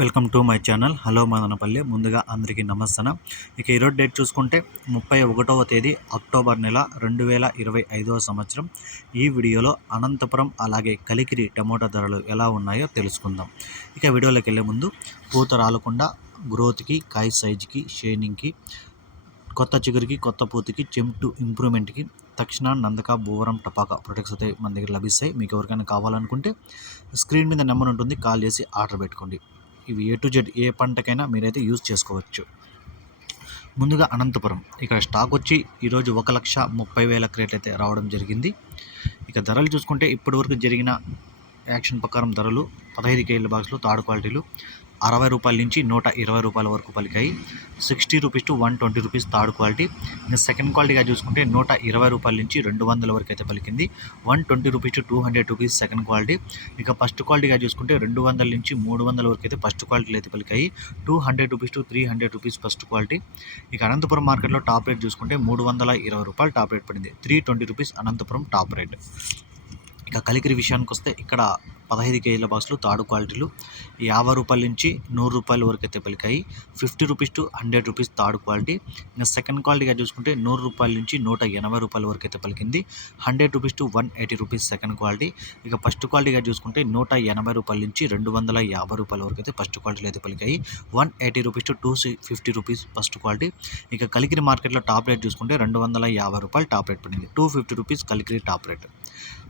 Welcome to my channel. Hello Madanapalle. ముందుగా అందరికీ నమస్తన ఇక ఈరోజు డేట్ చూసుకుంటే ముప్పై ఒకటవ తేదీ అక్టోబర్ నెల రెండు వేల ఇరవై ఐదవ సంవత్సరం. ఈ వీడియోలో అనంతపురం అలాగే కలికిరి టమోటా ధరలు ఎలా ఉన్నాయో తెలుసుకుందాం. ఇక వీడియోలోకి వెళ్ళే ముందు పూత రాలకుండా గ్రోత్కి కాయ సైజుకి షైనింగ్కి కొత్త చిగురికి కొత్త పూతికి చెంటు ఇంప్రూవ్మెంట్కి తక్షణ నందక భూవరం టపాకా ప్రొడక్ట్స్ అయితే మన దగ్గర లభిస్తాయి. మీకు ఎవరికైనా కావాలనుకుంటే స్క్రీన్ మీద నెంబర్ ఉంటుంది. కాల్ చేసి ఆర్డర్ పెట్టుకోండి. ఇవి ఏ టు జెడ్ ఏ పంటకైనా మీరైతే యూజ్ చేసుకోవచ్చు. ముందుగా అనంతపురం. ఇక్కడ స్టాక్ వచ్చి ఈరోజు ఒక లక్ష ముప్పై వేల క్రేట్ అయితే రావడం జరిగింది. ఇక ధరలు చూసుకుంటే ఇప్పటివరకు జరిగిన యాక్షన్ ప్రకారం ధరలు పదహైదు కేజీల బాక్స్లో థర్డ్ క్వాలిటీలు అరవై రూపాయల నుంచి నూట ఇరవై రూపాయల వరకు పలికాయి. Sixty rupees to one twenty rupees third quality. ఇంకా సెకండ్ క్వాలిటీగా చూసుకుంటే నూట ఇరవై రూపాయల నుంచి రెండు వందల వరకు అయితే పలికింది. One twenty rupees to two hundred rupees second quality. ఇక ఫస్ట్ క్వాలిటీగా చూసుకుంటే రెండు వందల నుంచి మూడు వందల వరకు అయితే ఫస్ట్ క్వాలిటీలు అయితే పలికాయి. Two hundred rupees to three hundred rupees first quality. ఇక అనంతపురం మార్కెట్లో టాప్ రేట్ చూసుకుంటే మూడు వందల ఇరవై రూపాయలు టాప్ రేట్ పడింది. Three twenty rupees Anantapur top rate. ఇక కలికిరి విషయానికి వస్తే ఇక్కడ పదహైదు కేజీల బాక్స్లు తాడు క్వాలిటీలు. యాభై రూపాయల నుంచి నూరు రూపాయల వరకు అయితే పలికాయి. Fifty rupees to hundred rupees third quality. ఇంకా సెకండ్ క్వాలిటీగా చూసుకుంటే నూరు రూపాయల నుంచి నూట ఎనభై రూపాయల వరకు అయితే పలికింది. Hundred rupees to one eighty rupees second quality. ఇక ఫస్ట్ క్వాలిటీగా చూసుకుంటే నూట ఎనభై రూపాయల నుంచి రెండు వందల యాభై రూపాయల వరకు అయితే ఫస్ట్ క్వాలిటీలో అయితే పలికాయి. One eighty rupees to two fifty rupees first quality. ఇక కలికిరి మార్కెట్లో టాప్ రేట్ చూసుకుంటే రెండు వందల యాభై రూపాయలు టాప్ రేట్ పడింది. Two fifty rupees Kalikiri top rate.